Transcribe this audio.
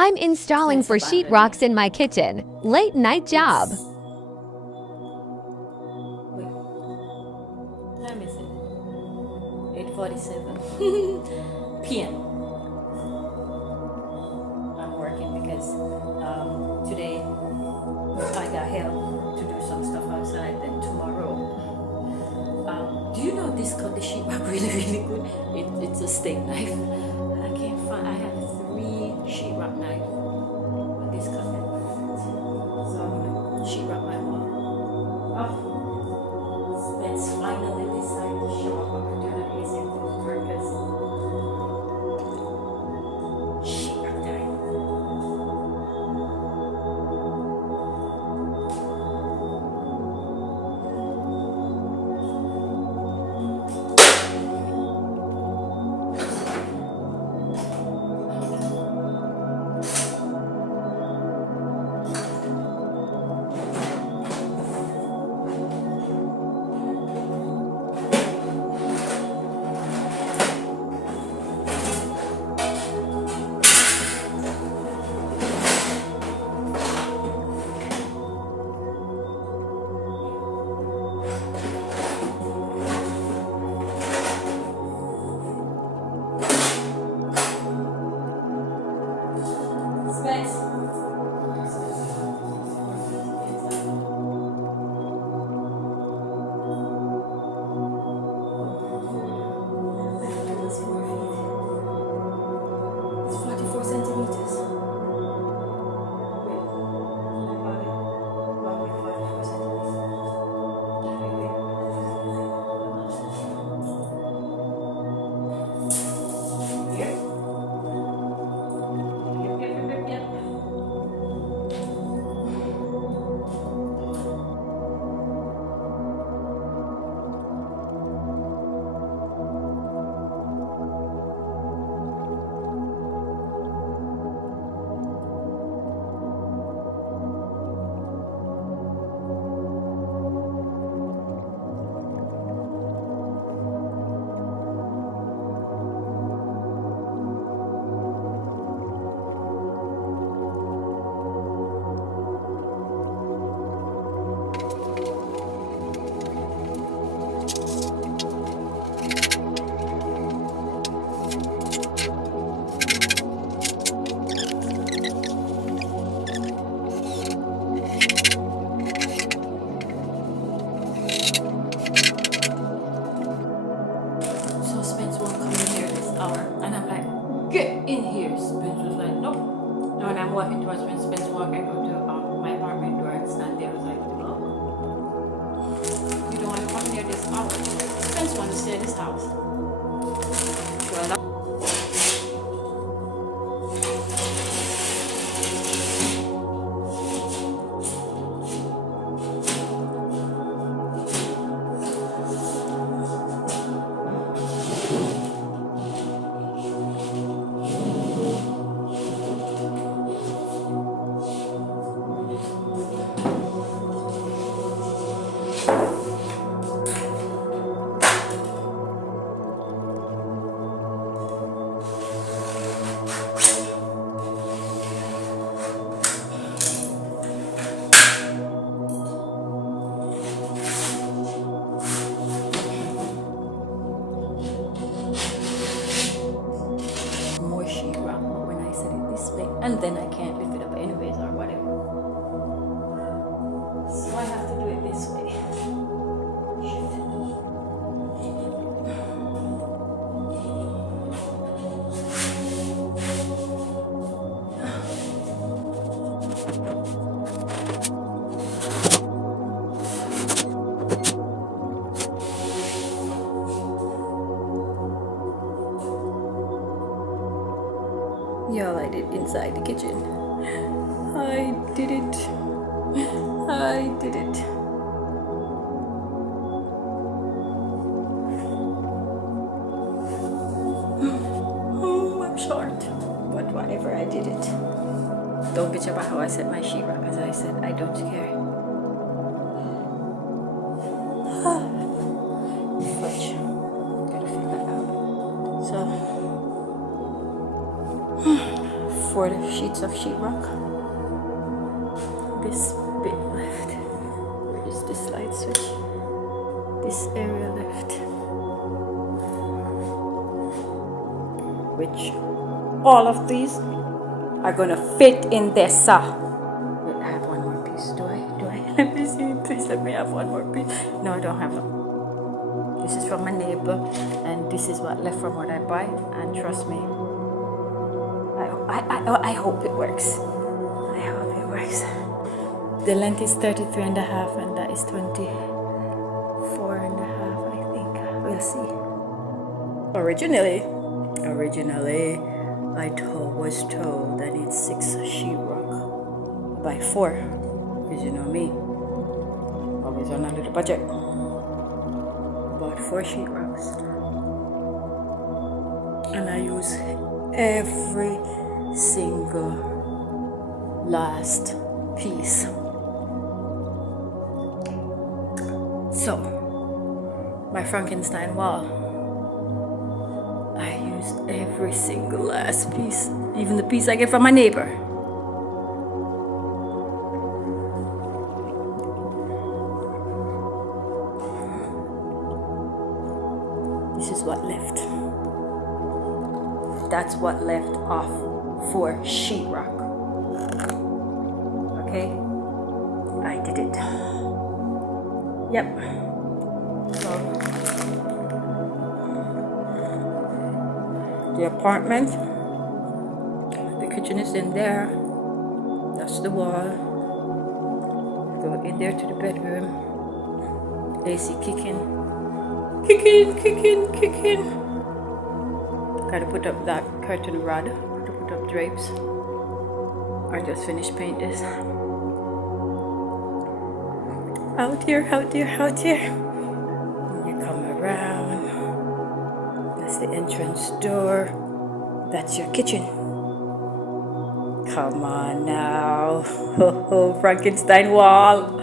I'm installing for sheetrocks in my kitchen. Late night job. Wait, time is it? 8:47 p.m. I'm working because today I got help to do some stuff outside. Then tomorrow, do you know this cut the sheetrock really really good? It's a steak knife. I can't find. I have 3 sheetrock knives. But this cut them perfect. So I'm gonna sheetrock my wall. Oh, let's finally decide to show up opportunities in both purpose. Sheetrock time. Spence. It's 44 centimeters. Wait. 44 centimeters. Here? Yep. So Spence won't come in here this hour. And I'm like, get in here. Spence was like, nope. No, and I'm walking towards when Spence walked, I go to my apartment door and stand there. I was like, oh, you don't want to come here this hour. Spence wants to stay in this house. Well, more sheetrock when I set it this way, and then I can't lift it up anyways or whatever. So I have to do it this way. Shit. Y'all, I did inside the kitchen. I did it. I did it. Oh, I'm short. But whatever, I did it. Don't bitch about how I set my sheetrock. As I said, I don't care. Fudge. Gotta figure that out. So, for the sheets of sheetrock. This bit left. Where is this light switch? This area left. Which all of these are gonna fit in this. Wait, I have one more piece. Do I? Let me see. Please let me have one more piece. No, I don't have them. This is from my neighbor, and this is what left from what I buy. And trust me, I hope it works. I hope it works. The length is 33 and a half, and that is 24 and a half, I think. We'll see. Originally, I was told I need 6 sheetrock by 4, because you know me, always on a little budget. Bought 4 sheetrocks, and I use every single last piece. So, my Frankenstein wall, I use every single last piece, even the piece I get from my neighbor. This is what left. That's what left off for sheetrock. Okay? I did it. Yep. So, the apartment, the kitchen is in there. That's the wall. Go in there to the bedroom. AC kicking. Gotta put up that curtain rod to put up drapes. Or just finish paint this. Out here. You come around. That's the entrance door. That's your kitchen. Come on now. Frankenstein wall.